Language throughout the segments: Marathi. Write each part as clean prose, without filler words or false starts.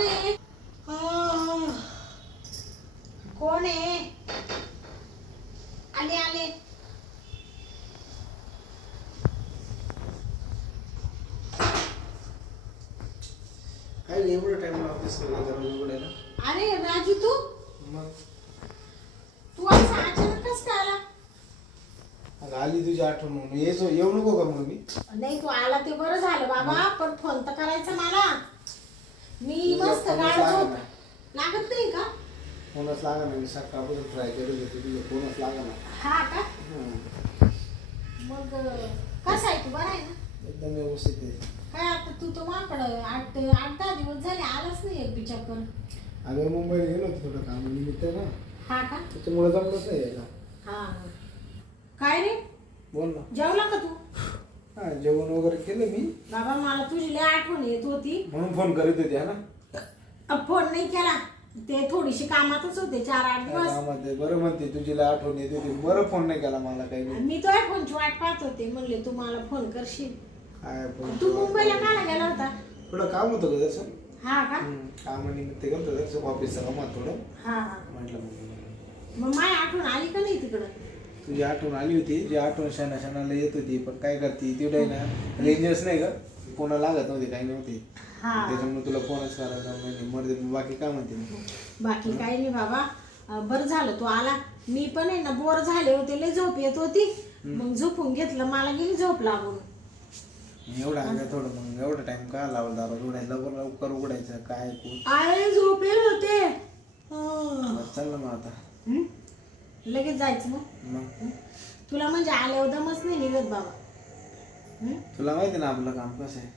आहे? कोण आहे? आले आले. काय नाही एवढं टाइम लागतेस दरवाजा उघडायला. अरे राजू तू मग असं अचानक कसं काय आला? अगं आली तुझी आठवण म्हणून येऊ नको का मग मी? नाही तू आला ते बरं झालं बाबा, पण फोन तर करायचा मला. मी तुझा मस्त फोनच गाड लागा झोप ना. लागत नाही का? फोनच लागा ना. मी सकाळपासून ट्राय करत होते तुझा फोनच लागा ना. हा का? मग कसं आहे तू? बरं आहे ना? एकदम व्यवस्थित आहे. काय आता तू तर माकडं 8-10 दिवस झाले आलाच नाही एक बिचाकर. अगं मुंबईला गेलो होतो थोडं कामानिमित्त ना, हा का? त्याच्यामुळे जमलंच नाही यायला. हा काय रे, बोल ना. जेवला का तू? हा जेवण वगैरे केलं मी. बाबा मला तुझी लय आठवण येत होती म्हणून फोन करीत होती हा ना. फोन नाही केला, ते थोडीशी कामातच होते 4-8 दिवस. कामामध्ये बरं म्हणते तुझी लय आठवण येत होती. बरं फोन नाही केला मला काही नाही. मी तुझ्या फोनची वाट पाहत होते, म्हणले तू मला फोन करशील. काय फोन तू मुंबईला काला गेला होता? थोडं काम होतं का तसं. हा का? कामानिमित्त गेलो तसं ऑफिसचं कामात थोडं. हा हा. म्हटलं मग माझी आठवण आली का नाही तिकडं? तुझी आठवण आली होती. जी आठवण क्षणाला येत होती, पण काय करते तेवढं ना रेंजर्स नाही का, फोन लागत नव्हते, काही नव्हते. हा. त्याच्यामुळे तुला फोनच करायचा नाही. मर्दे बाकी काय म्हणते? बाकी काही नाही बाबा, बरं झालं तू आला. मी पण आहे ना बोर झाले होते, लय झोप येत होती, मग झोपून घेतलं. मला गेली झोप लागून. एवढा थोडं मग एवढा टाइम का लावला दारा उघडायला? लवकर उघडायचं काय अरे झोपेल होते. चल ना मग आता. लगेच जायचं मग. तुला म्हणजे आल्यावर दमच नाही निघत बाबा. तुला माहिती ना आपलं काम कसं आहे.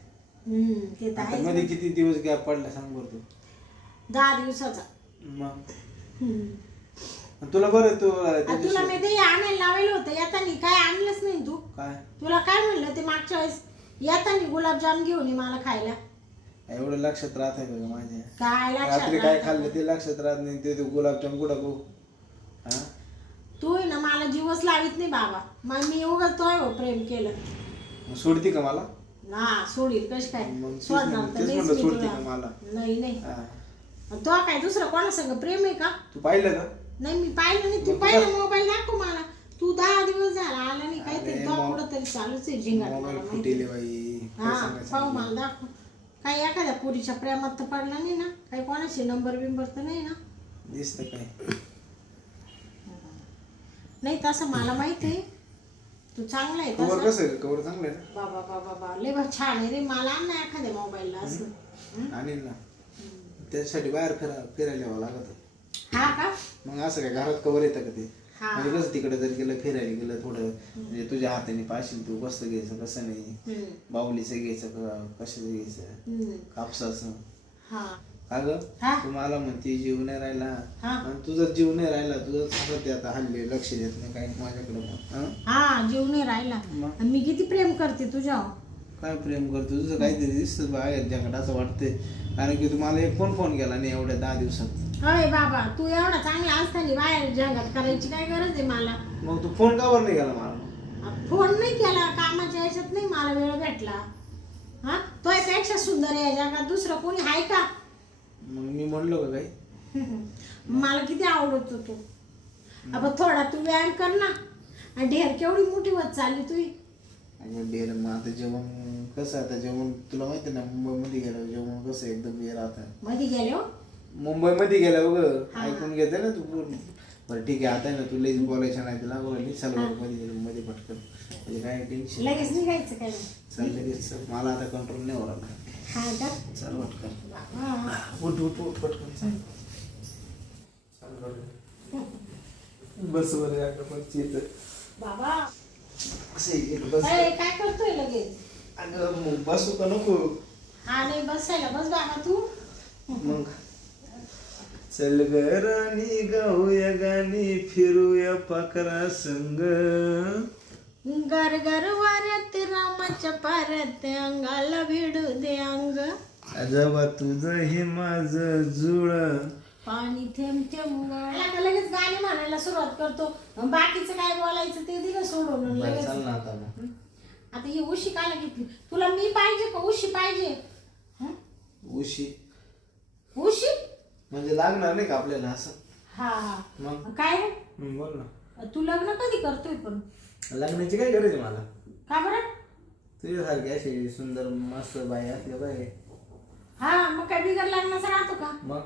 ते तर आता आहे. मध्ये किती दिवस गॅप पडला सांग बरं तू. 10 दिवसाचा. मग तुला बरं तू तुला मी ते आणायला लावलं होतं, येतानी काय आणलंच नाही तू. काय तुला काय म्हणलं ते मागच्या वेळेस, येतानी गुलाबजाम घेऊन ये मला खायला. एवढं लक्षात राहत आहे का माझ्या? काय रात्री काय लक्षात? खाल्लं ते लक्षात राहत नाही. ते गुलाबजाम कुठं गो. हा तू आहे ना मला जीवच लावित नाही बाबा. मग मी उगाच तोय प्रेम केलं. मग सोडती का मला? ना सोडील कश काय? मग सोडणार तर तेच नाहीच म्हणलं मी सोडती तुला. का मला? नाही नाही. हा. तो काय दुसरं कोणा संग प्रेम आहे का? तू पाहिलं का? नाही मी पाहिलं नाही. तू पाहिलं मोबाईल दाखव मला. तू 10 दिवस झाला आला नाही, काहीतरी अरे तो कुठं तरी चालूच आहे झिंगाट. मला मोबाईल माहिती. फुटेले बाई. काय हा सांगायचं? पाहू मला दाखव. काही एखाद्या पोरीच्या प्रेमात तर पडला नाही ना? काही कोणाचे नंबर बिंबर तर नाही ना? दिसतं काय? नाही तसं मला माहिती आहे. तू चांगला आहे कवर तसं. कसं आहे? कवर चांगलं आहे ना? बाबा बाबा बाबा लय बा छान आहे रे. मला आण ना एखाद्या मोबाईलला असं. आणील ना. त्याच्यासाठी बाहेर फिरायला यावं लागत. हा का? मग असं काय घरात कवर येतं का ते? हा. म्हणजे कसं तिकडे जर गेलं फिरायला गेलं थोडं, म्हणजे तुझ्या हाताने पाशील तू कसं घ्यायचं कसं नाही, बाहुलीचं घ्यायचं का कशाचं घ्यायचं, कापसाचं. हा का ग? हा. तू मला म्हणते जीव नाही राहिला, हा. आणि तुझा जीव नाही राहिला. तुझं सतत आता हल्ली लक्ष देत नाही काही माझ्याकडे. हा जीव नाही राहिला. मग? आणि मी किती प्रेम करते तुझ्यावर. काय प्रेम करतो तुझं? काहीतरी दिसतं बाहेर जगात असं वाटतंय. कारण की तुम्हाला एक फोन केला नाही एवढ्या 10 दिवसात. होय बाबा, तू एवढा चांगला असताना बाहेर जगात करायची काय गरज आहे मला? मग तू फोन का बरं नाही केला मला? फोन नाही केला, कामाच्या याच्यात नाही मला वेळ भेटला. हा तुझ्यापेक्षा सुंदर या जगात दुसरं कोणी आहे का? मग मी म्हणलो का काही? मला किती आवडत होतो. अब थोडा तू व्यायाम कर ना. आणि ढेर केवढी मोठी होत चालली तुझी. आणि ढेर मग आता जेवण कसं, आता जेवण तुला माहिती ना मुंबईमध्ये गेलं जेवण कसं एकदम हे राहतं. मध्ये गेले हो. मुंबईमध्ये गेलं बघ ऐकून घेते ना तू पूर्ण. बरं ठीक आहे, आता ना तुला बोलायचं नाही तुला बोलायला सलवार मध्ये गेलं मध्ये पटकन, म्हणजे काय टेन्शन लगेच निघायचं काय? चल लगेच चल. मला आता कंट्रोल नाही होणार. हा का? चल पटकन हा. उठ उठ उठ पटकन चल. बस बरं एकदा बाबा बस. अरे, काय करतोय लगेच? अगं मग बसू का नको? हा नाही बसायला बस बाबा तू. मग चल गरानी गाऊया गाणी फिरूया पाकरा संग. गर गर वाऱ्यात रामाच्या पाऱ्यात अंगाला भिडू दे अंग. जेव्हा तुझं हे माझं जुळ पाणी थेंब थेंब का लगेच गाणी म्हणायला सुरुवात करतो. बाकीचं काय बोलायचं ते दिलं सोडून लगेच. चल ना आता मग. आता ही उशी काला घेतली? तुला मी पाहिजे का उशी पाहिजे? उशी उशी म्हणजे लागणार नाही का आपल्याला असं? हा हा मग काय रे? बोल ना. तू लग्न कधी करतोय पण? लग्नाची काय गरज आहे मला? का बरं? तुझ्यासारखी अशी सुंदर मस्त बाई असली पाहिजे. हा मग काय बिगर लग्नाचा राहतो का? मग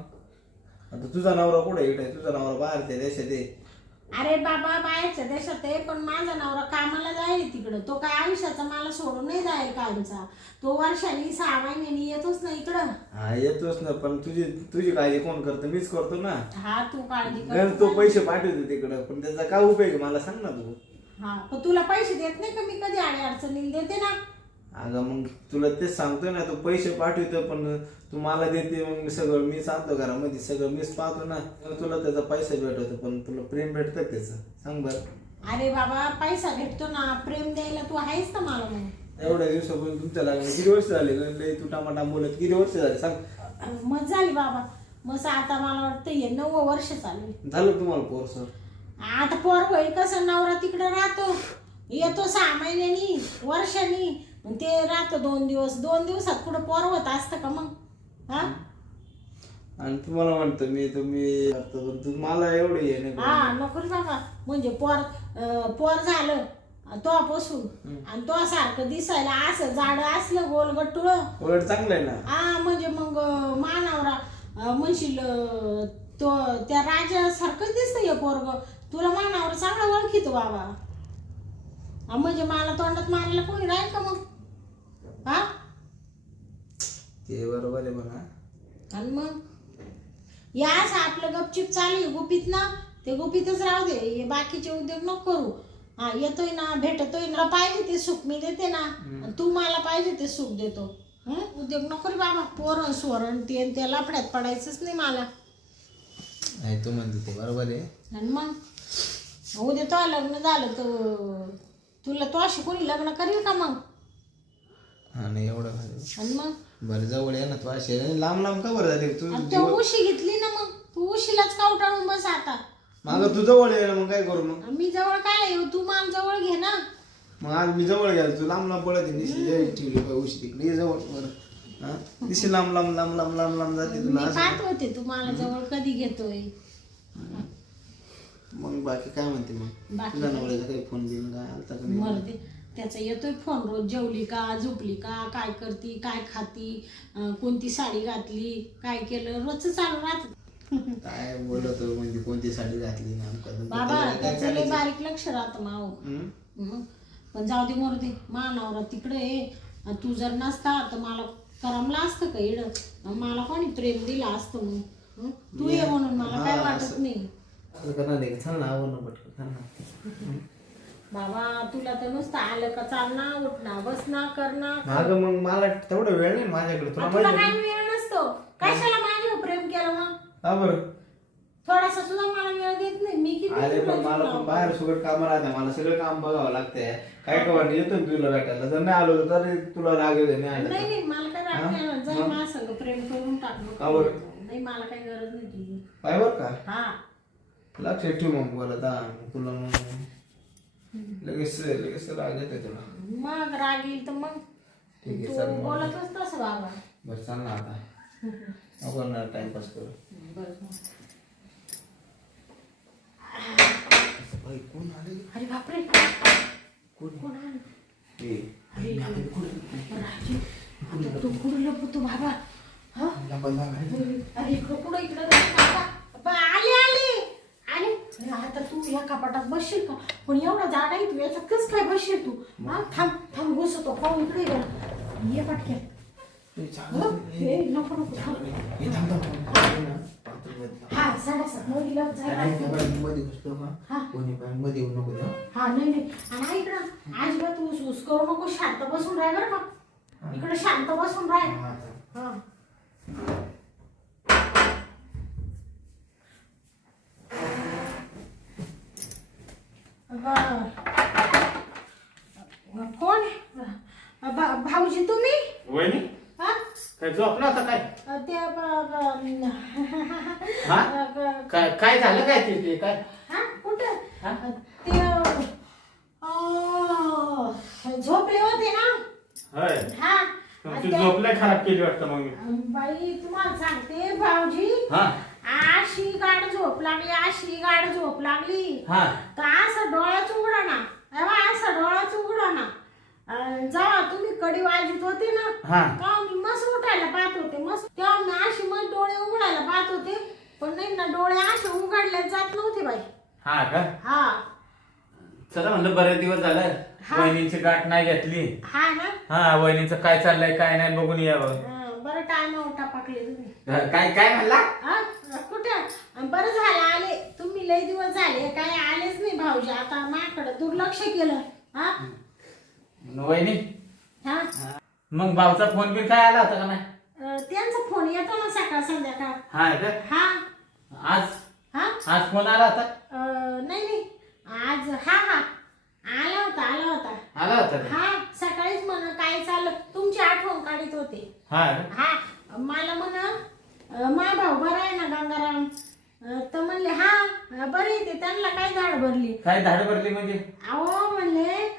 आता तुझा नवरा कुठे इकडे? तुझा नवरा बाहेरच्या देशात आहे. अरे बाबा बाहेरच्या देशात आहे पण माझा नवरा कामाला जाईल तिकडं. तो काय आयुष्याचा मला सोडून नाही जाईल कायमचा. तो वर्षांनी 6 महिन्यांनी येतोच ना इकडं. हा येतोच ना, पण तुझी काळजी कोण करतो? मीच करतो ना. हा तू काळजी घर तो पैसे पाठवतो तिकडं, पण त्याचा काय उपयोग आहे मला सांग ना तू. हा पण तुला पैसे देत नाही का मी कधी अडचणीला देते ना. अगं मग तुला तेच सांगतोय ना, तू पैसे पाठवतो पण तू मला देते, मग सगळं मीच आणतो घरामध्ये, सगळं मीच पाहतो ना. तुला त्याचा पैसा भेटतो पण तुला प्रेम भेटतं त्याचं? सांग बरं. अरे बाबा पैसा भेटतो ना, प्रेम द्यायला तू आहेस ना मला. मग एवढ्या दिवसापासून तुमच्या लागले किती वर्ष झाले? तू टमाटा बोलत किती वर्ष झाले सांग? मग झाली बाबा मग आता मला वाटतं हे 9 वर्ष चालू झालं तुम्हाला कोर्स? आता पोर होईल कसं? नवरा तिकडे राहतो, येतो 6 महिन्यांनी वर्षांनी, ते राहतो 2 दिवस. 2 दिवसात कुठं पोर होत असतं का मग? हा आणि तुम्हाला म्हणतो मी तुम्ही तू मला एवढं ये नाही. हा नको रे बाबा. म्हणजे पोर झालं तोपासून आणि तो सारखं दिसायला असं जाड असलं गोल गट्टुळ उलट चांगलं आहे ना. हा म्हणजे मग मानावरा म्हणशील तो त्या राजासारखंच दिसतं हे पोरग. तुला मानावर चांगला ओळखीतो बाबा. म्हणजे मला तोंडात मारायला कोणी राहील का मग? हा ते बरोबर आहे म्हणा. आणि मग या असं आपलं गपचिप चालू आहे गुपित ना, ते गुपितच राहू दे. हे बाकीचे उद्योग नको करू. हा येतोय ना, भेटतोय ना, पाहिजे ते सुख मी देते ना, तू मला पाहिजे ते सुख देतो. उद्योग नको रे बाबा. पोरण सोरण ते त्या लफड्यात पडायचंच नाही मला. नाही तू म्हणते ते बरोबर आहे. आणि मग उद्या तो लग्न झालं तर तुला तो अशी कोणी लग्न करेल का मग? हा नाही एवढं. आणि मग बरं जवळ आहे ना तू, असे लांब लांब का बरं जाते तू? ते उशी घेतली ना, मग तू उशीलाच कावटाळून बस आता. मागं तू जवळ आहे ना, मग काय करू? मग मी जवळ काय येऊ? तू मला जवळ घे ना. मग आज मी जवळ गेलो, तू लांब लांब पळत ठेवली उशी तिकडे. ये जवळ बरं. हा दिशी लांब लांब लांब लांब लांब लांब जाते मी तुला. पाहत होते तू मला जवळ कधी घेतोय. मग बाकी काय म्हणते? मग बाकी तुझा नवऱ्याचा काही फोन बिन काय आलता का नाही? मरते त्याचा येतोय फोन रोज. जेवली का, झोपली का, काय करती, काय खाती, कोणती साडी घातली, काय केलं, रोजच चालू राहत. काय बोलत म्हणजे कोणती साडी घातली बाबा त्याचं लय बारीक लक्ष राहतं माव. पण जाऊ दे मरू दे. मानावरा तिकडे आहे. तू जर नसता तर मला करमला असतं का इड? मला कोणी प्रेम दिलं असतं मग. तू ये म्हणून मला काय वाटत नाही. बाबा तुला तर नुसतं आलं का चालना, उठना, बसना, करना. मग मला तेवढा वेळ नाही माझ्याकडे. तुला काय वेळ नसतो? कशाला माझ्यावर प्रेम केलं मग? हा बरं. थोडासा सुद्धा मला वेळ देत नाही. मी किती अरे पण मला पण बाहेर सगळं काम राहते, मला सगळं काम बघावं लागतंय. काय कवर येतो ना तुला भेटायला. जर नाही आलो तर तुला लागेल. नाही आलं नाही मला काय राग जर मला सगळं प्रेम करून टाकलं. नाही मला काही गरज नाही तुझी. काय बरं का? हा लक्षात ठेव मग बोलत. तुला लगेच लगेच राग येते तुला. मग राग येईल तर मग ठीक तू आहे बोलतच तसं बाबा. बरं चाल ना आता. आपण टाइमपास करू. कोण आले? अरे बापरे कोण आले? तू कुठं लपतो बाबा? अरे कुठं इकडं आले आले आले. आता तू या कपाटात बसशील का? पण एवढा जाडा आहे तू, याच्यात कसं काय बसशील तू? हा थांब थांब घुसतो पाहू इकडे ये पटक्यात. नको नको हा साडेसात नऊ मध्ये येऊ नको. हा नाही नाही. आणि इकडं अजिबात ऊस करू नको. शांत बसून राह बरं का. इकडे शांत बसून राह. हा कोण? भाऊजी तुम्ही? वहिनी हा काय झोपला होता काय? ते काय झालं काय ते काय? हा कुठं ते झोपले होते ना. होय. हा तुमची झोप लय खराब केली वाटतं मग मी. बाई तुम्हाला सांगते भाऊजी, हा अशी गाड झोप लागली, अशी गाड झोप लागली हा तर असं डोळ्याच उघडा ना, असं डोळ्याच उघडा ना. जेव्हा तुम्ही कडी वाजत होते ना हा तेव्हा मी मस्त उठायला पाहत होते, मस्त तेव्हा मी अशी मग डोळे उघडायला पाहत होते, पण नाही ना डोळे असे उघडले जात नव्हते बाई. हा का. हा चला म्हणलं बरेच दिवस झालं हा. वहिनींची गाठ नाही घेतली. हा ना. हा वहिनीचं काय चाललंय काय नाही बघून यावं. बरं टाइम उठा पाकले तुम्ही. काय काय म्हणला. हा कुठे बरं झालं आले तुम्ही, लय दिवस झाले काय आलेच नाही भाऊजी, आता माझ्याकडे दुर्लक्ष केलं. हा वहिनी हा मग भाऊचा फोन बिन काय आला होता का नाही. त्यांचा फोन येतो ना सकाळ संध्याकाळ. हा का. हा आज हा आज फोन आला होता. नाही नाही आज हा हा आला होता आला होता का? हा सकाळीच म्हण काय चाललं तुमची आठवण काढीत होते. हा का? हा मला म्हण मा भाऊ बरा आहे ना गंगाराम, तर म्हणले हा बरे आहे ते, त्यांना काय दाढ भरली. काय धाड भरली म्हणजे. अहो म्हणले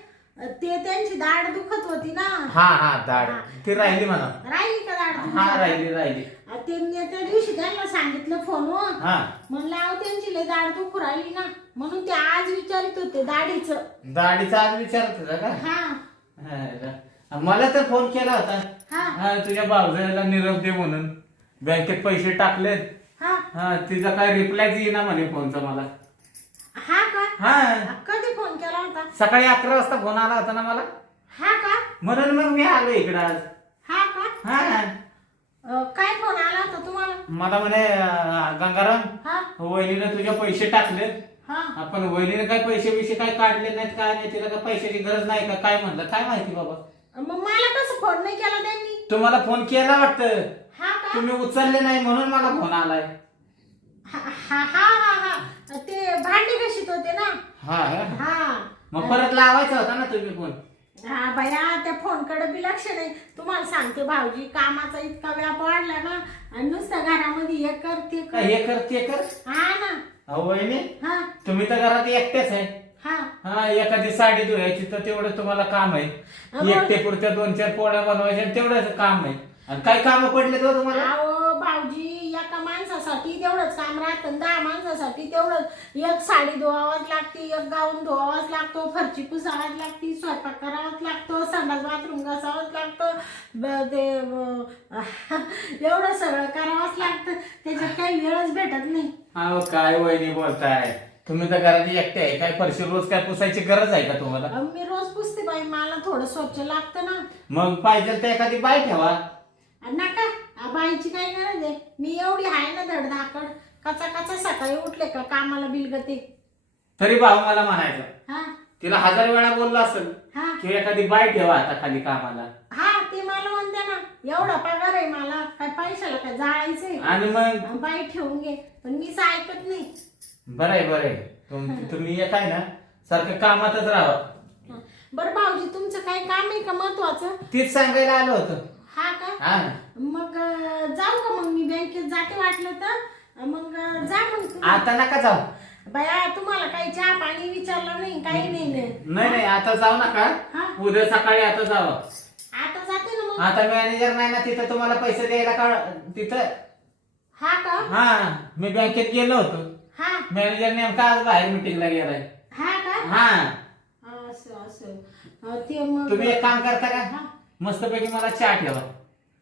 ते त्यांची दाढ दुखत होती ना. हा हा दाढ ती राहिली म्हणा. राहिली का दाढ हा तुमची? राहिली. ते मी त्या दिवशी त्यांना सांगितलं फोनवर, हा म्हणलं अहो त्यांची लय दाढ दुखू राहिली ना, म्हणून ते आज विचारित होते दाढीचं. दाढीचा आज विचारत होता का. हा हा का? मला तर फोन केला होता. हा हा तुझ्या भाऊजाला निरोप दे म्हणून, बँकेत पैसे टाकलेत. हा हा तिचा काय रिप्लाय येईना म्हणे फोनचा मला. हा का. हा कधी फोन केला होता. सकाळी 11 वाजता फोन आला होता ना मला, हा का. म्हणून मग मी आलो इकडं आज. हा का. हा काय फोन आला होता तुम्हाला. मला म्हणे गंगाराम हा वहिनीने तुझे पैसे टाकलेत, हा आपण वहिनीने काय पैसे काय काढले नाहीत काय नाही, तिला काय पैशाची गरज नाही का काय म्हणलं काय माहिती बाबा. मग मला कसं फोन नाही केला त्यांनी. तुम्हाला फोन केला वाटतं, हा का. तुम्ही उचलले नाही म्हणून मला फोन आलाय. हा हा हा हा हा ते भांडी घशीत होते ना. हा हा मग परत लावायचा होता ना तुम्ही फोन. हा बया त्या फोनकडे बी लक्ष नाही. तुम्हाला सांगते भाऊजी कामाचा इतका व्याप वाढला ना, आणि नुसतं घरामध्ये हे कर ते कर. हे कर ते कर. हा ना. अहो वहिनी हा तुम्ही तर घरात एकटेच आहे. हा हा एखादी साडी धुवायची तर तेवढं तुम्हाला काम आहे. मग- एकटे पुरत्या 2-4 पोळ्या बनवायच्या तेवढंच काम आहे. आणि काय काम पडले तर तुम्हाला. अहो भाऊजी एका माणसासाठी तेवढंच काम राहतं, 10 माणसासाठी तेवढंच. एक साडी धुवावाच लागते, एक गाऊन धुवावाच लागतो, फरची पुसावाच लागते, स्वयंपाक करावाच लागतो, संडास बाथरूम घासावाच लागतं, एवढं सगळं करावंच लागतं, त्याच्यात काही वेळच भेटत नाही. अहो काय वहिनी बोलताय तुम्ही तर घरात एकटे आहे. काय फरशी रोज काय पुसायची गरज आहे का तुम्हाला. मी रोज पुसते बाई, मला थोडं स्वच्छ लागतं ना. मग पाहिजे तर एखादी बाई ठेवा. नका बाईची काय गरज आहे, मी एवढी आहे ना धडधाकड. कचा सकाळी उठले का कामाला बिलगते. तरी भाऊ मला म्हणायचं हा तिला 1000 वेळा बोललो असेल हा की एखादी बाई ठेवा आता खाली कामाला. हा ते मला म्हणते ना, एवढा पगार आहे मला, काय पैशाला काय जाळायचंय. आणि मग बाई ठेवून घे, पण मीच ऐकत नाही. बरं तुम्ही एक आहे ना सारखं कामातच राहा. बरं भाऊजी तुमचं काय काम आहे का महत्वाचं. तीच सांगायला आलो होतं. हा का. हा मग जाऊ का. मग मी बँकेत जाते वाटलं तर. मग जा मग तुम्ही. आता नका जाऊ. बाया तुम्हाला काही चहा पाणी विचारलं नाही काही नाही. नाही आता जाऊ नका. हा. उद्या सकाळी आता जावं. आता जाते ना मग. आता मॅनेजर नाही ना तिथं तुम्हाला पैसे द्यायला का तिथं. हा का. हा मी बँकेत गेलो होतो. हा मॅनेजर नेमका आज बाहेर मिटिंगला गेलाय. हा का. हा असं ते मग तुम्ही एक काम करता हा. का मस्तपैकी मला चहा ठेवा.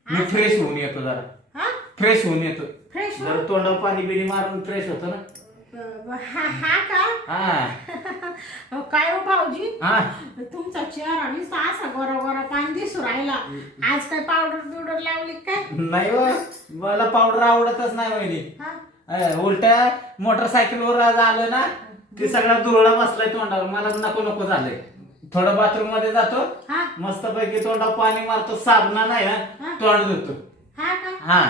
मी फ्रेश होऊन येतो जरा. हा फ्रेश होऊन येतो. फ्रेश जरा तोंडावर पाणी बिणी मारून फ्रेश होतो ना. हा का. हा काय हो भाऊजी हा तुमचा चेहरा नुसता असा गोरा गोरा पाणी दिसू राहिला. आज काय पावडर बिवडर लावली काय. नाही हो मला पावडर आवडतच नाही वहिनी. हा उलट्या मोटरसायकलवर आज आलं ना ते सगळा दुरळा बसलाय तोंडावर. मला नको झालंय. थोडं बाथरूम मध्ये जातो हा मस्तपैकी तोंडावर पाणी मारतो. साबणा नाही ना तोंड धुतो. हा का. हा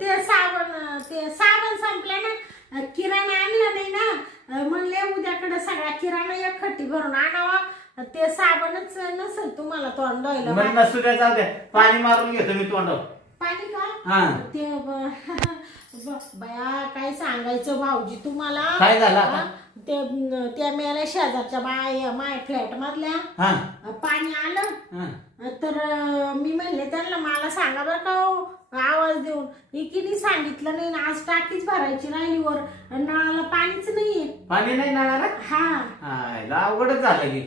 ते साबण संपलं ना. किराणा आणला नाही ना, म्हणले उद्याकडे सगळा किराणा एक खट्टी भरून आणावा. ते साबणच नसेल तुम्हाला तोंड धुवायला. मग नसू द्या जाऊ द्या पाणी मारून घेतो मी तोंडावर. पाणी हा. का ते बया काय सांगायचं भाऊजी तुम्हाला. काय झालं आता? त्या मेल्या शेजारच्या माय फ्लॅट मधल्या हा पाणी आलं. हा. तर मी म्हणले त्यांना मला सांगा बरं का हो, आवाज देऊन. एकीने सांगितलं नाही ना, आज टाकीच भरायची राहिली वर, नळाला पाणीच नाहीये. पाणी नाही नळाला. हा हा अवघडच झालं की.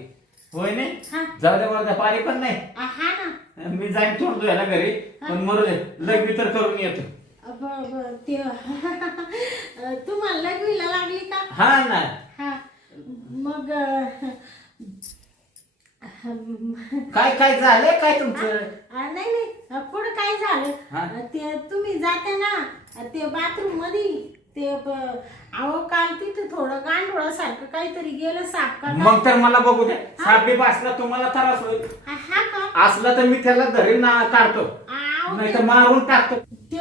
होय नाही हा जाऊ दे मला पाणी पण नाही. हा ना. मी जाईन थोडतो याला घरी पण मरू दे लग्न तर करून येतो. ते तुम्हाला लग्नीला लागली का? हा ना. हा मग काय काय झालंय काय तुमचं? नाही नाही पुढे काय हा? झालं ते तुम्ही जाते ना ते बाथरूम मध्ये ते अहो काल तिथे थोडं गांडोळासारखं काहीतरी गेलं साफ का. मग तर मला बघू दे. साप बीप असला तुम्हाला त्रास होईल. हा का? असला तर मी त्याला धरी ना काढतो अहो, नाही तर मारून टाकतो. ते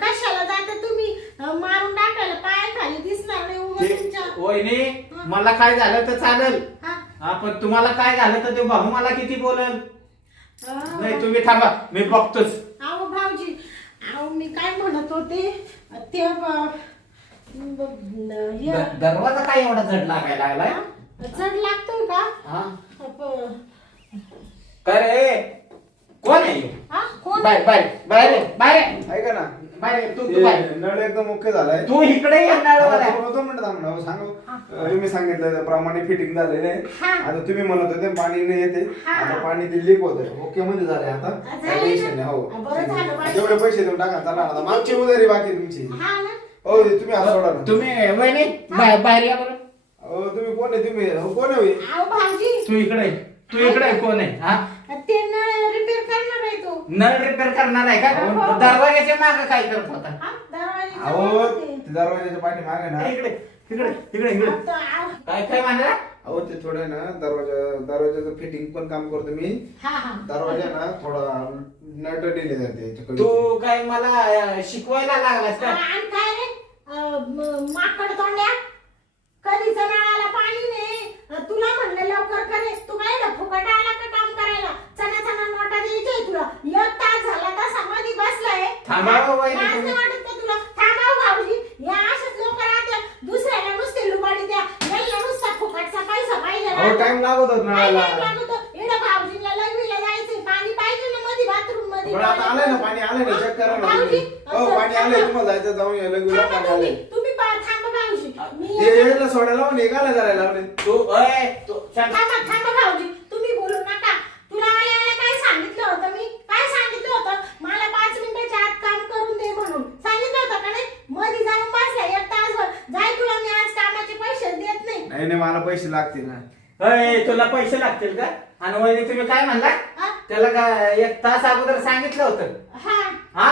कशाला जाते तुम्ही मारून टाकायला पायाखाली दिसणार नाही उगाच तुमच्या. वहिनी मला काय झालं तर चालेल. हा. हा पण तुम्हाला काय झालं तर ते भाऊ मला किती बोलल. अहो, नाही तुम्ही थांबा मी बघतोच. अहो भाऊजी, अहो मी काय म्हणत होते ते दरवाजा काय एवढा जड लागायला लागलाय. चढ लागतोय का? हा अप- काय रे कोण आहे हा कोण? बाहेर बाहेर बाहेर बाहेर ऐका ना, बाहेर तू ते बाहेर नळ एकदम मुख्य झालाय. तू इकडे ये नळवाला. दोन मिनिटं थांब ना, सांगू. तुम्ही सांगितलं प्रमाणे फिटिंग झालेलं आहे. हा. आता तुम्ही म्हणत होते पाणी नाही येते, हा. आता पाणी ते लीक होत आहे. ओके मध्ये झालंय आता. झालंय काही टेन्शन नाही. हो ना? बरं झालं बाई. जेवढे पैसे देऊन टाका चला. आता मागची उधारी बाकी तुमची. हा ना. हो तुम्ही आता सोडा ना. तुम्ही वहिनी बाहेर या बरं. हो तुम्ही कोण आहे? तुम्ही कोण आहे? अहो भाऊजी, तू इकडे ये. तू इकडे ये. कोण आहे हा ते नळ रिपेअर करणार आहे तो. नळ रिपेअर करणार आहे का? हो. दरवाजाच्या मागे काय करत होता? हा दरवाजाच्या अहो मध्ये. ते दरवाजाच्या पाठी मागे ना. इकडे इकडे इकडे इकडे आता काय काय म्हणला? अहो ते थोडं ना दरवाजाचं फिटिंग पण काम करतो मी. हा हा दरवाजा ना थोडा नट डिले जाते याच्याकडे. तू काय मला शिकवायला लागलास का? आणि काय रे माकड तोंड्या, कधीच नळाला पाणी नाही. तुला म्हणलं लवकर करे, तू काय ना फुकट आला का काम करायला? चना नोटा द्यायचे तुला. 1 तास झाला तसा मध्ये बसलाय. थांबा हो बाई, लाज नाही तुम्ही- वाटत का तुला? थांबा हो भाऊजी, या अशाच लोक राहतात. दुसऱ्याला नुसते लुबाडी द्या, याला नुसता फुकटचा पैसा पाहिजे. अहो टाइम लागत होत नळाला. भाऊजीला लग्नीला जायचंय, पाणी पाहिजे ना मध्ये बाथरूम मध्ये. पण आता आलंय ना पाणी, आलंय ना, चेक करा ना भाऊजी, तुम्ही. हो पाणी आलंय, तुम्हाला जायचं जाऊन या लगेच थांबा पाणी तुम्ही, आलंय. तुम्ही थांबा भाऊजी. मी ते येळेला सोडायला लावून निघायला करायला लावले. तू तू शांत. थांबा भाऊजी, तुम्ही बोलू नका. तुला आल्याला काय सांगितलं होतं मी? काय सांगितलं होतं? मला 5 मिनिटाच्या आत काम करून दे म्हणून सांगितलं होतं का नाही? मध्ये जाऊन बसला 1 तासभर. जाय, तुला मी आज कामाचे पैसे देत नाही. नाही नाही मला पैसे लागतील ना. तुला पैसे लागतील का? आणि वहिनी तुम्ही काय म्हणला? हा? त्याला काय 1 तास अगोदर सांगितलं होतं हा हा?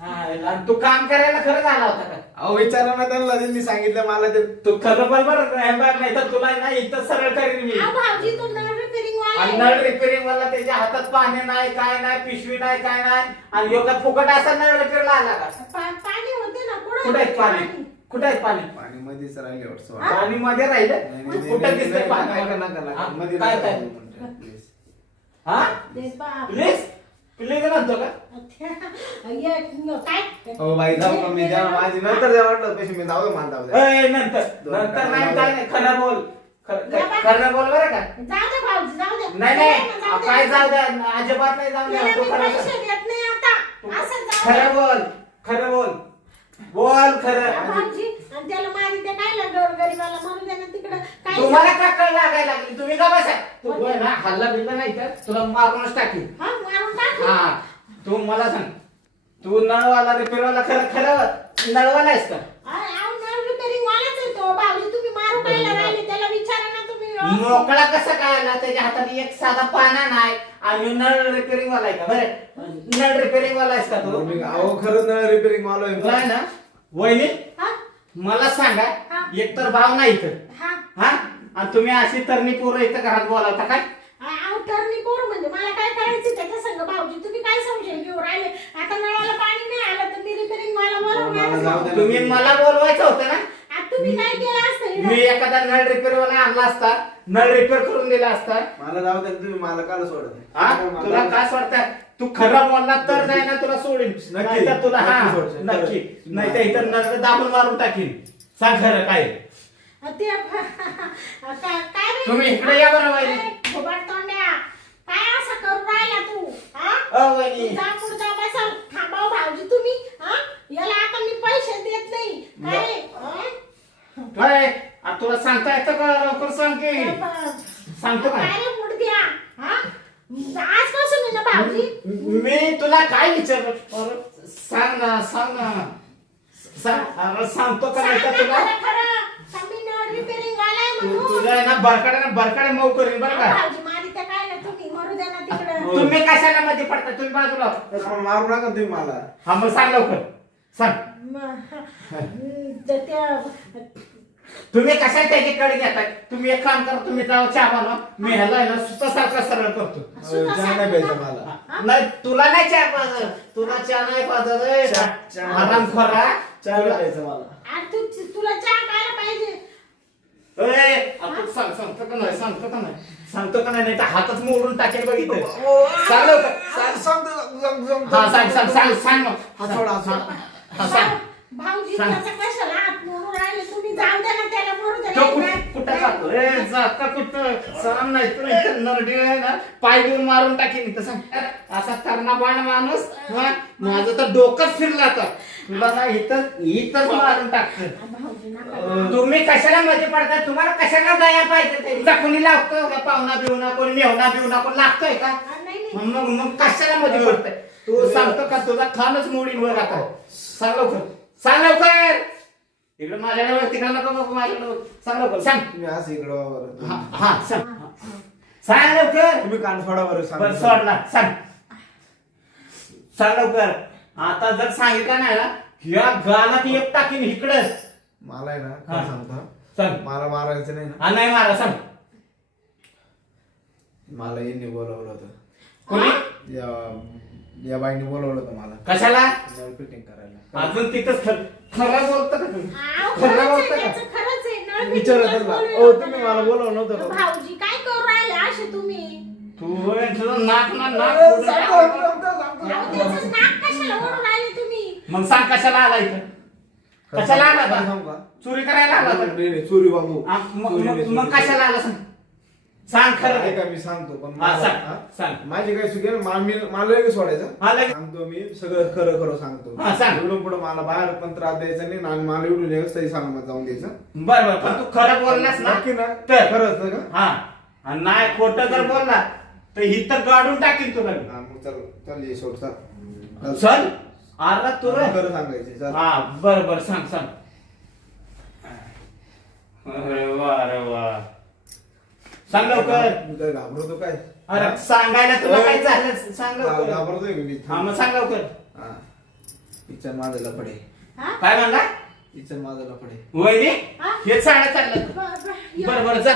आणि तू काम करायला खरंच आला होता का? अहो विचारा ना त्यांना, त्यांनी सांगितलं मला ते. तू खरं बरोबर नाही तर तुला ना इथं सरळ करीन मी. अहो भाऊजी, तो नळ रिपेअरिंग आणि वाला नळ रिपेअरिंग वाला त्याच्या हातात पाणी नाही, काय नाही, पिशवी नाही, काय नाही, आणि योगा फुकट असा नळ रिपेअरला आला का? पाणी होते ना. कुठे आहे पाणी? कुठे आहे पाणी? पाणी मध्येच राहिले वाटतं. पाणी मध्ये राहिलं नाही, नाही, कुठं नाही, दिसतंय नाही, पाणी? नका, नका, नका. हा? मध्ये काय नका काय जाऊ म्हणते, please. हा देश बाप. प्लीज प्लीज म्हणतो का? काय हो बाई जाऊ का मी? द्या माझी नंतर द्या वाटलं पैसे, मी जाऊ मानता नंतर नंतर नाही काय नाही, खरं बोल. खरं बोल बरं का? जाऊ दे भाऊजी, जाऊ दे. नाही नाही काय जाऊ द्या, अजिबात नाही जाऊ द्या. तू खरं पैसे देत नाही आता. असं जाऊ दे. खरं बोल, खरं बोल, बोल खरं. भाऊजी, आणि त्याला मारी ते काय लागलं गरीबाला मारू दे ना तिकडं. काय तुम्हाला का कळ लागायला लागली? तुम्ही का बसा? तू होय ना हल्ला बिल्ला नाही तर तुला मारूनच टाकीन. हा मारून टाक. हा तू मला सांग, तू नळवाला रिपेअरवाला खरं खरं नळवाला आहेस का? अहो, नळ रिपेअरिंग वालाच आहे तो. भाऊजी तुम्ही मारू कायला राहिले? त्याला विचारा ना तुम्ही. मोकळा कसा काय आला? त्याच्या हातात एक साधा पाना नाही आणि नळ रिपेअरिंग वाला आहे का? बरं नळ रिपेअरिंग वाला आहेस का तू? अहो खरंच नळ रिपेअरिंग मला नाही ना वहिनी, हा? मला सांगा, हा. एकतर भाव नाही इथं हा? हा, आणि तुम्ही अशी तरणी पोरं इथं घरात बोलावता काय? अहो, टर्नी कोर म्हणजे मला काय करायचं त्याच्या संग? भाऊजी तुम्ही काय समजेल घेऊन राहिले? आता नळाला पाणी नाही आलं तर मी रिपेअरिंग वाला मला जाऊ बोलवणार. दे. तुम्ही मला बोलवायचं होतं ना. आता तुम्ही काय केलं असतं? मी एखादा नळ रिपेअर वाला आणला असता, नळ रिपेअर करून दिला असता. मला जाऊ दे, तुम्ही मला काल सोडत नाही. हा तुला काय वाटतं, तू खरं बोलला तर नाही ना तुला सोडीन, नाही तर तुला हा नक्की सोडशील. नक्की, नाही तर इथं नळ दाबून मारून टाकीन. सांग खरं काय ते काय रे? तुम्ही इकडे या बरं वहिनी. घुबड तोंड्या, काय असं करू राहिला तू? हा? वहिनी जा पुढचा बसाल. थांबाव भाऊजी तुम्ही. हा? याला आता मी पैसे देत नाही. काय रे? हा? काय आता तुला सांगता येतं का? लवकर सांग की. सांगतो काय काय रे मुडद्या? हा? आजपासून आहे ना भाऊजी. मी तुला काय विचारलं? अरे, सांग ना सांग ना अरे, सांगतो का नाही सांग का ना तुला? खरं खरं. कमी नळ रिपेअरिंग आलाय म्हणून. तुझ्या ना बरकाडे मऊ करीन बरं का. भाऊजी मारी त्या काय ना तुम्ही मरू द्या ना तिकडं. तुम्ही कशाला मध्ये पडता, तुम्ही बाजूला. पण मारू नका तुम्ही मला. हा मग सांग लवकर सांग. तुम्ही कशा त्याच्याकडे घेताय? तुम्ही एक काम करा, तुम्ही जाऊ चहा बनवा, मी ह्याला आहे ना सुतासारखा सरळ करतो. चहा नाही प्यायचा मला. नाही तुला नाही चहा पाजत, तुला चहा नाही पाजत. चहा- आराम खरा चहा नाही प्यायचा मला. अरे तुला चहा प्यायला पाहिजे. सांगतो का नाही, सांगतो का नाही, सांगतो का नाही, तर हातच मोडून टाकेल बघितलं. सांग लवकर, सांग. हा सांग सांग सांग सांग मग. हा सोडा, हा सोडा. हा सांग. भाऊजी सांग. त्याचा कशाला हात मोडून राहिले तुम्ही? जाऊ द्या ना त्याला मरू द्या तो ना. कुठं जातो? जाता कुठं? सांग नाही तर इथं नरडी आहे ना, पाय देऊन मारून टाकीन इथं. सांग असा कर्णाबाण माणूस. हा, माझं तर डोकंच फिरलं आता. तुला ना इथं मारून टाकतं. भाऊजी नका. तुम्ही कशाला मध्ये पडता? तुम्हाला कशाला दया पाहिजे? तुमचा कोणी लागतो का? पाहुणा बिवणा कोणी मेवणा बिवणा कोण लागतोय का? नाही नाही. मग कशाला मध्ये पडताय? तू सांगतो का तुझा खानच मोडीन वर आता. सांग लवकर, सांग लवकर. इकडे माझ्याकडे बघ, तिकडे नको बघ, माझ्याकडे बघ. सांग लवकर, सांग. तुम्ही असं इकडं वावर. हा सांग. सांग लवकर. तुम्ही कान सोडा बरं. बरं सोडला, सांग. सांग लवकर. आता जर सांगितलं नाही ना, या गालात एक टाकीन इकडं. मला आहे ना हा. काय सांगता, सांग. मला मारायचं नाही ना. हा नाही मारा, सांग. मला यांनी बोलवलं होतं. कोणी? या बाईने बोलवलं होतं मला कशाला? फिटिंग करायला. अजून तिथंच खरं बोलतं का तुम्ही? आव, खरं खरंच आहे, बोलतं का? त्याचं खरंच आहे. नळ विचारत पिटूनच ना. बोलूया ओ आपण. तुम्ही मला बोलवलं नव्हतं का? भाऊजी काय करू राहिले असे तुम्ही? तू तुझं नाक ना नाक ए, फोडून सांगतो, टाकलं. सांगतो, सांगतो. अहो, त्याचं नाक कशाला ओढून राहिले तुम्ही? मग सांग कशाला आला इथं? कशाला आला काय होता? सांगू का? चोरी करायला आला होता? नाही, नाही, चोरी बाबू. आ, मग- चोरी नाही, मग चोरी. कशाला आला सांग? सांग खरं. ऐका मी सांगतो पण हा, मला- सांग, हा? सांग. माझी काय चुकी आहे ना, मला लगेच सोडायचं. हा, लगेच. सांगतो मी सगळं खरं खरं सांगतो. हा, सांग. इकडून पुढे मला बाहेर पण त्रास द्यायचा नाही आणि मला इकडून एकच तरी सलामत जाऊन द्यायचं. बर बर, पण तू खरं बोललास ना नक्की ना? तर खरंच ना का? हा, आणि नाही खोटं जर बोलला तर इथं गाडून टाकीन तुला मी. हा, मग चल चल ये सोड चल. चल आला तू रे. खरं सांगायचे चल. हा बर बर, सांग सांग. अरे वा अरे वा, सांग लवकर. मी काय घाबरतो काय? अरे सांगायला तुला काय झालं? सांग लवकर. घाबरतोय का मी? हा मग सांग लवकर. हा. किचन माझं लफडे. हा? काय म्हणला? किचन माझं लफडे. वहिनी हा? हे साड्या चाललं. ब- बरं बरं जा.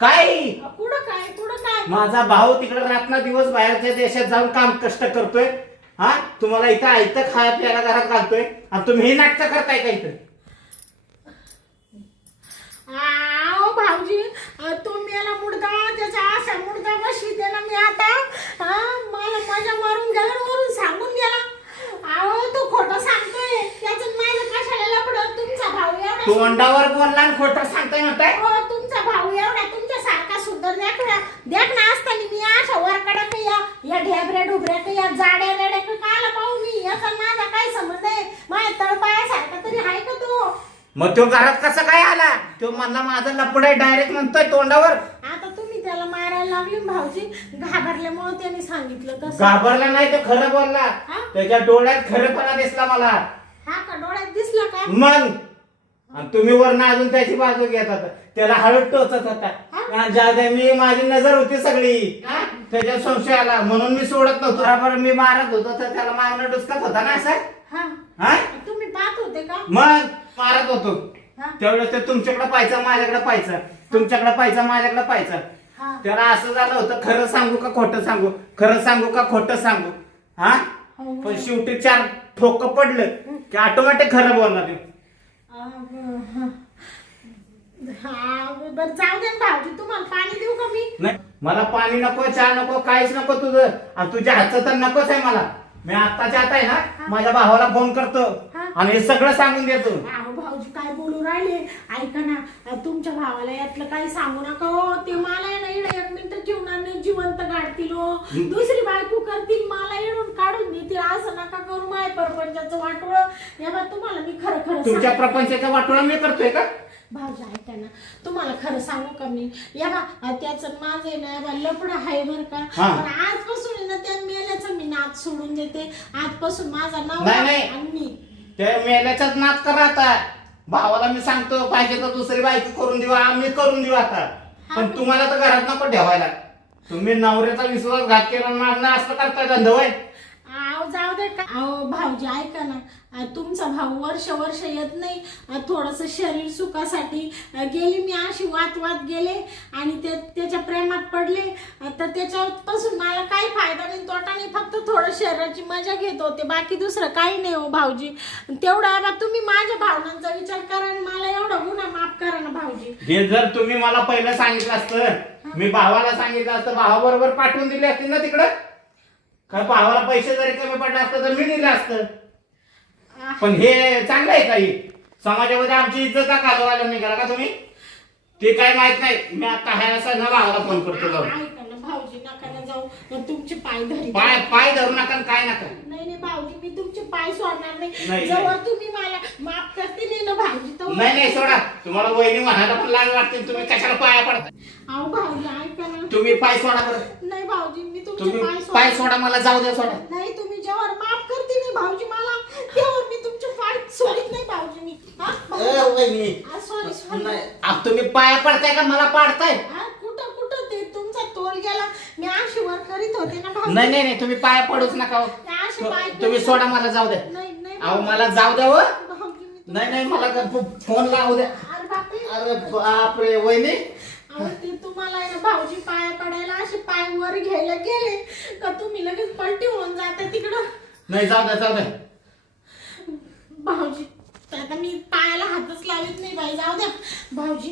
काय? पुढं काय पुढं काय? माझा भाऊ तिकडे रात्र दिवस बाहेरच्या देशात जाऊन काम कष्ट करतोय. हा, तुम्हाला इथं आयतं खाया प्यायला घरात घालतोय आणि तुम्ही ही नाटकं करताय का इथं? आव भाऊजी, तुम्ही याला मुडदा त्याचा असा मुडदा बशी ना मी आता. हा, मला मजा मारून गेला आणि वरून सांगून गेला. आहो तो खोटं सांगतोय. त्याचं माझं कशाला लपडं? तुमचा भाऊ एवढा तोंडावर बोलला आणि खोटं सांगताय म्हणताय. हो, तुमचा भाऊ एवढा तुमच्या सारखा सुंदर देखना असताना मी अशा वरकडा का या ढेबऱ्या ढुबऱ्या का या जाड्या रेड्या का काला पाहू मी? याचा माझा काय संबंध आहे? माझ्या तळपायासारखा तरी आहे का तो? मग तो घरात कसा काय आला? तो म्हणला माझं लपड आहे, डायरेक्ट म्हणतोय तोंडावर. आता तुम्ही त्याला मारायला लागले ना भाऊजी. घाबरल्यामुळे त्याने सांगितलं तसं. घाबरला नाही, तो खरं बोलला. हा? त्याच्या डोळ्यात खरेपणा दिसला मला. हा का? डोळ्यात दिसला का? मग आणि तुम्ही वरनं अजून त्याची बाजू घेत होता, त्याला हळद टोचत होता. आणि ज्या मी माझी नजर होती सगळी हा? त्याच्या संशय आला म्हणून मी सोडत नव्हतो. बरोबर मी मारत होतो तर त्याला मागणं डुसकत होता ना सर. हा, हा, तुम्ही पाहत होते का? मग मारत होतो. हा? त्यावेळेस ते तुमच्याकडे पाहायचा, माझ्याकडे पाहायचा, तुमच्याकडे पाहायचा, माझ्याकडे पाहायचा. हा. त्याला असं झालं होतं, खरं सांगू का खोटं सांगू, खरं सांगू का खोटं सांगू. हा, हो. पण शेवटी 4 ठोकं पडलं की ऑटोमॅटिक खरं बोलणार ते. हा बरं जाऊ दे ना भाऊजी, तुम्हाला पाणी देऊ का मी? नाही मला पाणी नको, चहा नको, काहीच नको तुझं, आणि तुझ्या हातचं तर नकोच आहे मला. मी आत्ताच्या आता आहे ना माझ्या भावाला फोन करतो आणि हे सगळं सांगून देतो. अहो भाऊजी काय बोलू राहिले, ऐका ना, तुमच्या भावाला यातलं काही सांगू नका हो. ते मला आहे ना इकडे 1 मिनिट जीवनात नाही जिवंत गाडतील हो, दुसरी बायको करतील, मला येऊन काढून देतील. असं नका करू, माय परपंचाचं वाटोळ. या बा तुम्हाला मी खरं खरं तुमच्या प्रपंचाचा वाटोळा मी करतोय का? भाऊजी ऐका ना, तुम्हाला खरं सांगू का मी, या बा त्याचं माझं आहे ना बा लफडं आहे बरं का, पण आजपासून आहे ना त्या मेल्याचा मी नाद सोडून देते. आजपासून माझा नवरा आणि मी त्या मेल्याचाच नाद करा आता. भावाला मी सांगतो पाहिजे तर दुसरी बायको करून देऊ, आम्ही करून देऊ आता, पण तुम्हाला तर घरात नको ठेवायला. तुम्ही नवऱ्याचा विश्वासघात केला मागणं असं करताय धंदा होय? अहो जाऊ दे का. अहो भाऊजी ऐका ना, तुमचा भाऊ वर्ष येत नाही, थोडस शरीर सुखासाठी गेली मी अशी वात गेले आणि त्याच्या प्रेमात पडले, तर त्याच्यापासून मला काही फायदा नाही, तोटा नाही, फक्त थोडं शरीराची मजा घेत होते, बाकी दुसरं काही नाही हो भाऊजी. तेवढा तुम्ही माझ्या भावनांचा विचार करा आणि मला एवढा गुन्हा माफ करा ना भाऊजी. हे जर तुम्ही मला पहिलं सांगितलं असतं, मी भावाला सांगितलं असतं, भावाबरोबर पाठवून दिले असतील ना तिकडं. काय भावाला पैसे जरी कमी पडले असतं तर मी दिलं असतं. पण हे चांगलं आहे काही समाजामध्ये आमची इज्जत घालवायला निघाला का तुम्ही? ते काय माहित नाही. मी आता ह्या ना भावाला फोन करतो. ऐका ना भाऊजी, नका ना जाऊ, तुमचे पाय धरी. पाय धरू नका, काय नका. नाही भाऊजी, मी तुमचे पाय सोडणार नाही, नाही, जवळ तुम्ही मला माफ करते नाही ना भाऊजी. नाही सोडा, तुम्हाला वहिनी म्हणायला पण लाज वाटते, तुम्ही कशाला पाया पडता? अहो भाऊजी ऐका ना, तुम्ही पाय सोडा बरं. नाही भाऊजी, मी तुमचे तुम्ही पाय सोडा, मला जाऊ द्या, सोडा. नाही, तुम्ही जेव्हा माफ करते नाही भाऊजी मला, तेव्हा मी तुमचे पाय सोडित नाही भाऊजी. मी सॉरी. तुम्ही पाया पडताय का मला पाडताय? कुठं कुठं ते तुमचा तोल गेला, मी अशी वर करीत होते ना भाऊजी. नाही तुम्ही पाया पडूच नका हो. तुम्ही सोडा, मला जाऊ द्या. नाही अहो मला जाऊ द्या हो. भाऊजी, मी नाही मला फोन लावू द्या. अरे बापरे, अरे बापरे वहिनी. अहो ते तुम्हाला आहे ना भाऊजी पाया पडायला असे पाय वर घ्यायला गेले का तुम्ही लगेच पलटी होऊन जाता तिकडं. नाही जाऊ द्या. भाऊजी आता मी पायाला हातच लावत नाही बाई, जाऊ द्या भाऊजी,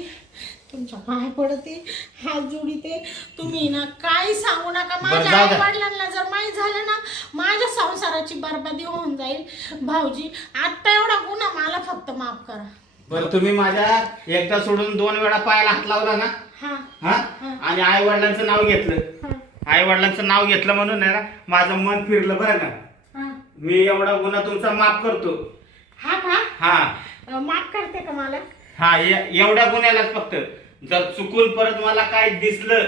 तुमच्या पाय पडते, हात जोडीते. तुम्ही ना काही सांगू नका. माझ्या आई वडिलांना जर माहीत झालं ना, माझ्या संसाराची बरबादी होऊन जाईल. भाऊजी आता एवढा गुन्हा मला फक्त माफ करा. बरं तुम्ही माझ्या एकदा सोडून 2 वेळा पायाला हात लावला ना, आणि आई वडिलांचं नाव घेतलं, आई वडिलांचं नाव घेतलं म्हणून आहे ना माझं मन फिरलं बरं का. मी एवढा गुन्हा तुमचा माफ करतो. माफ करते का मला? एवढ्या गुन्ह्यालाच फक्त. जर चुकून परत मला काय दिसलं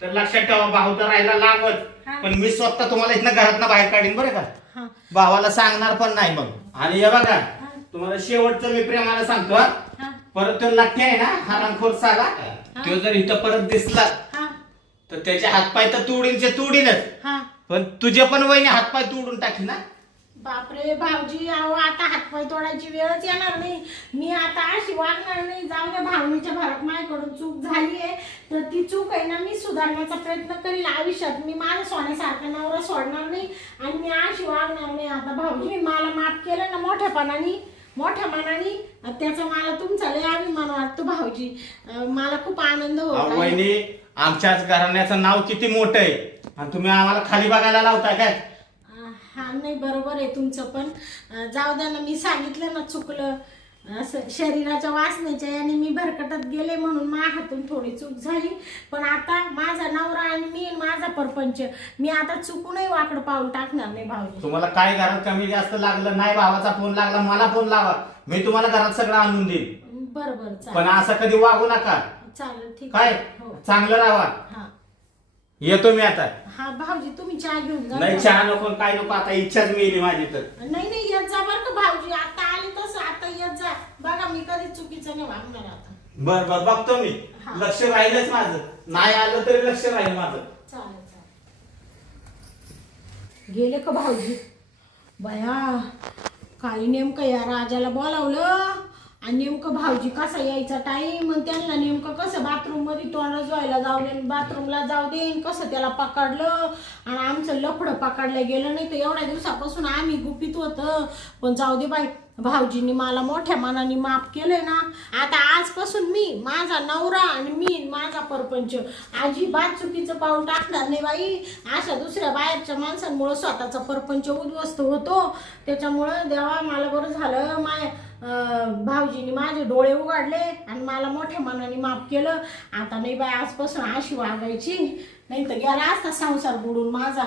तर लक्षात ठेवा, भाऊ तर राहिला लांबच, पण मी स्वतः तुम्हाला इथनं घरातनं बाहेर काढीन बरं का. भावाला सांगणार पण नाही मग. आणि हे बघा तुम्हाला शेवटचं मी प्रेमाला सांगतो, परत तो लठ्ठे आहे ना हरामखोर साला, तो जर इथं परत दिसला तर त्याचे हातपाय तर तुडीनच, पण तुझे पण वहिनी हातपाय तोडून टाकी ना. बापरे भाऊजी, अहो आता हातपाय तोडायची वेळच येणार नाही. मी आता अशी वागणार नाही. जाऊ द्या, भावनेच्या भरात माझ्याकडून चूक झाली आहे, तर ती चूक आहे ना मी सुधारण्याचा प्रयत्न करील आयुष्यात. मी माझा सोन्यासारखा नवरा सोडणार नाही आणि मी अशी वागणार नाही. आता भाऊजी मला माफ केलं ना मोठ्या मनाने, त्याचा मला तुमचा लय अभिमान वाटतो भाऊजी. मला खूप आनंद होतो. वहिनी आमच्याच घराण्याचं नाव किती मोठं आहे आणि तुम्ही आम्हाला खाली बघायला लावताय काय? हा नाही बरोबर आहे तुमचं, पण जाऊ द्या ना, मी सांगितलं ना चुकलं. असं शरीराच्या वासनेच्या याने मी भरकटत गेले म्हणून माझ्या हातून थोडी चूक झाली. पण आता माझा नवरा आणि मी माझा परपंच, मी आता चुकूनही वाकड पाऊल टाकणार नाही भाऊजी. तुम्हाला काय घरात कमी जास्त लागलं नाही, भावाचा फोन लागला मला फोन लावा, मी तुम्हाला घरात सगळं आणून देईन. बरोबर पण असं कधी वागू नका. चालेल ठीक काय चांगलं राहा. येतो मी आता. भाऊजी तुम्ही चहा घेऊन जा. नाही चहा नको काय नको, आता इच्छाच मिळली माझी तर. नाही येत जा बरं का भाऊजी, आता आले तसं आता येत जा. बघा मी कधी चुकीचं नाही वागणार आता. बर बघतो मी, लक्ष राहिलंच माझं, नाही आलं तरी लक्ष राहील माझं. चालेल. गेले का भाऊजी? बया काही नेमकं या राजाला बोलावलं आणि नेमकं भाऊजी कसा यायचा टाइम, त्यांना नेमकं कसं बाथरूम मध्ये तोंड धुवायला जाऊ दे, बाथरूमला जाऊ दे, कसं त्याला पकडलं आणि आमचं लफडं पकडलं गेलं नाही. तर एवढ्या दिवसापासून आम्ही गुपित होतं, पण जाऊ दे बाई, भाऊजींनी मला मोठ्या मनाने माफ केलंय ना, आता आजपासून मी, माझा नवरा आणि मी, माझा परपंच अजिबात चुकीचं पाऊल टाकणार नाही बाई. अशा दुसऱ्या बाहेरच्या माणसांमुळं स्वतःचा परपंच उद्ध्वस्त होतो. त्याच्यामुळं देवा मला बरं झालं भाऊजींनी माझे डोळे उघडले आणि मला मोठ्या मनाने माफ केलं. आता नाही बाई आजपासून अशी वागायची, नाही तर गेला असता संसार बुडून माझा.